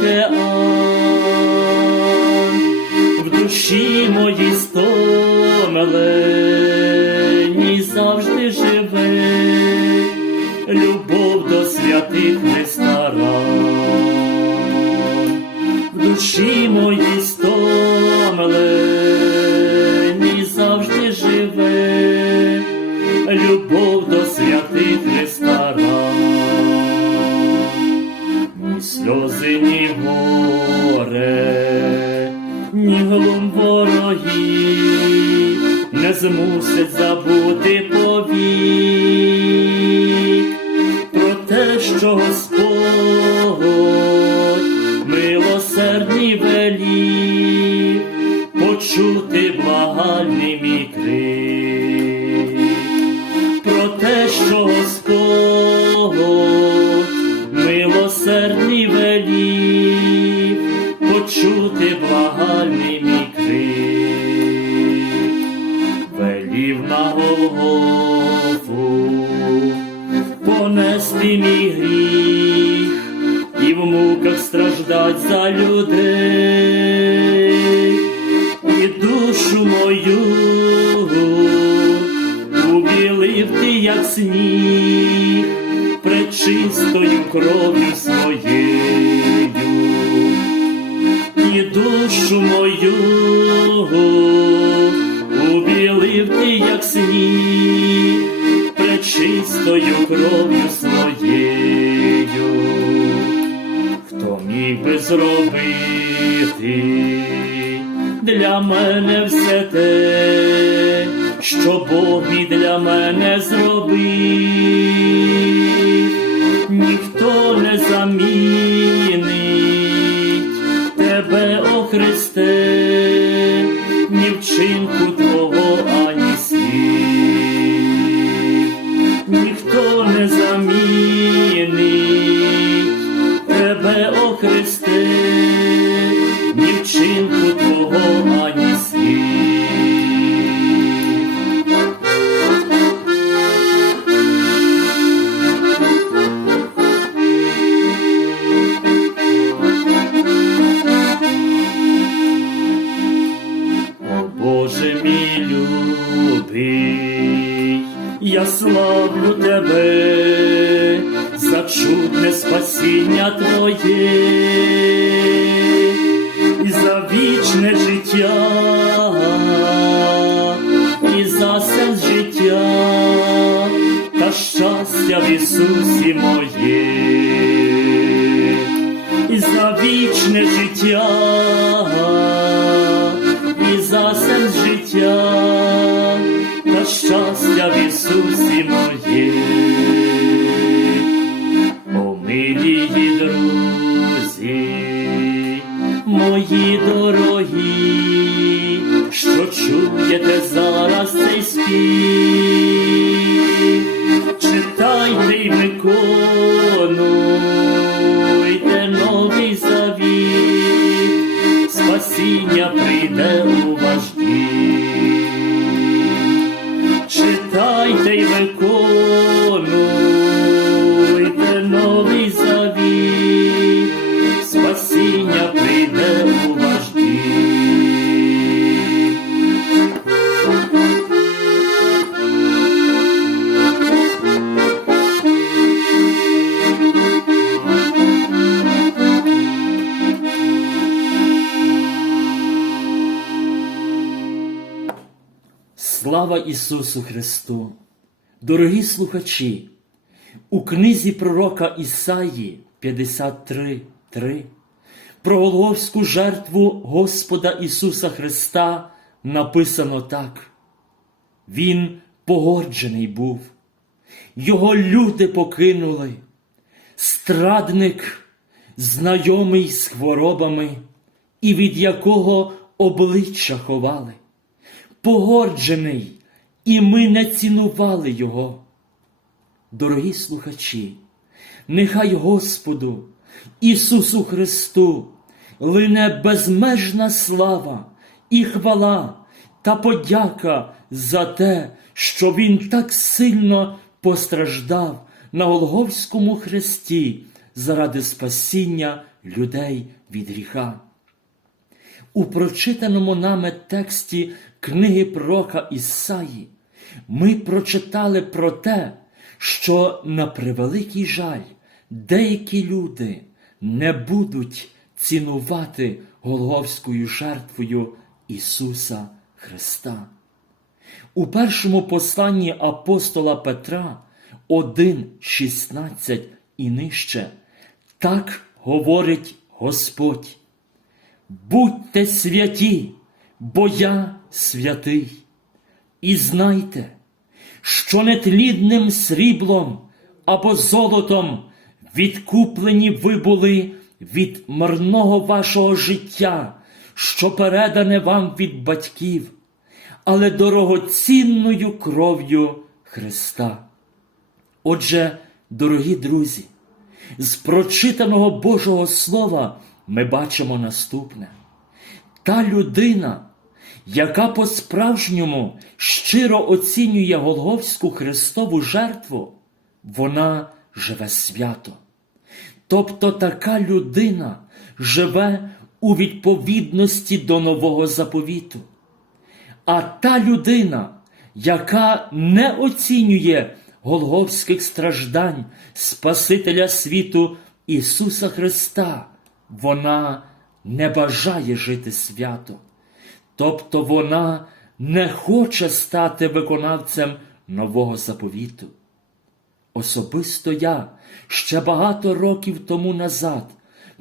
океан, в душі моїй стомлені завжди живе, любов до святих не стара, в душі моїй стомлені ні ворогів не змусить забути повік. Про те, що Господь милосердний велів почути благальний мій крик Голгофу понести мій гріх і в муках страждать за людей і душу мою убілив ти, як сніг, пречистою кров'ю своєю, і душу мою ти, як сніг, пречистою кров'ю своєю. Хто міг би зробити для мене все те, що Бог і для мене зробив, чудне спасіння Твоє. І за вічне життя, і за сенс життя та щастя в Ісусі моє. І за вічне життя, мої дорогі, що чуєте зараз цей спів, читайте й виконуйте новий завіт, спасіння прийде у ваш Слава Ісусу Христу! Дорогі слухачі! У книзі пророка Ісаї 53.3 про Голговську жертву Господа Ісуса Христа написано так. Він погоджений був, Його люди покинули, страдник, знайомий з хворобами, і від якого обличчя ховали погоджений, і ми не цінували Його. Дорогі слухачі, нехай Господу Ісусу Христу лине безмежна слава і хвала та подяка за те, що Він так сильно постраждав на Голговському хресті заради спасіння людей від гріха. У прочитаному нами тексті книги пророка Ісаї ми прочитали про те, що на превеликий жаль деякі люди не будуть цінувати Голговською жертвою Ісуса Христа. У першому посланні апостола Петра 1,16 і нижче так говорить Господь. Будьте святі, бо я святий. І знайте, що нетлідним сріблом або золотом відкуплені ви були від марного вашого життя, що передане вам від батьків, але дорогоцінною кров'ю Христа. Отже, дорогі друзі, з прочитаного Божого Слова ми бачимо наступне. Та людина, яка по-справжньому щиро оцінює Голговську Христову жертву, вона живе свято. Тобто така людина живе у відповідності до нового заповіту. А та людина, яка не оцінює голговських страждань Спасителя світу Ісуса Христа, вона не бажає жити свято. Тобто вона не хоче стати виконавцем нового заповіту. Особисто я ще багато років тому назад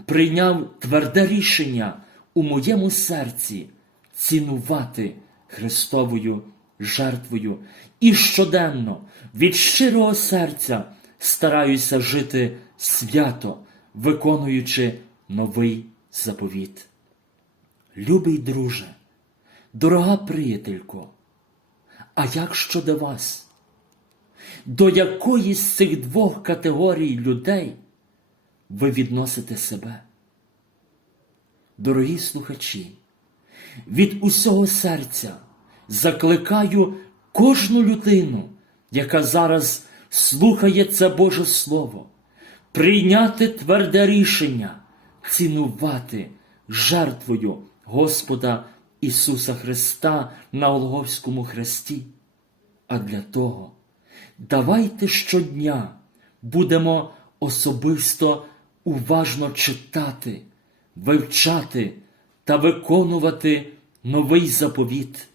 прийняв тверде рішення у моєму серці цінувати Христовою жертвою і щоденно від щирого серця стараюся жити свято, виконуючи новий заповіт. Любий друже, дорога приятелько, а як щодо вас? До якої з цих двох категорій людей ви відносите себе? Дорогі слухачі, від усього серця закликаю кожну людину, яка зараз слухає це Боже Слово, прийняти тверде рішення, цінувати жертвою Господа Ісуса Христа на Голговському хресті. А для того давайте щодня будемо особисто уважно читати, вивчати та виконувати новий заповіт,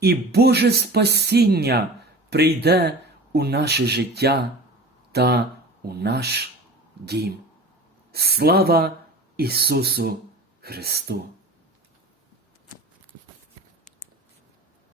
і Боже спасіння прийде у наше життя та у наш дім. Слава Ісусу Христу!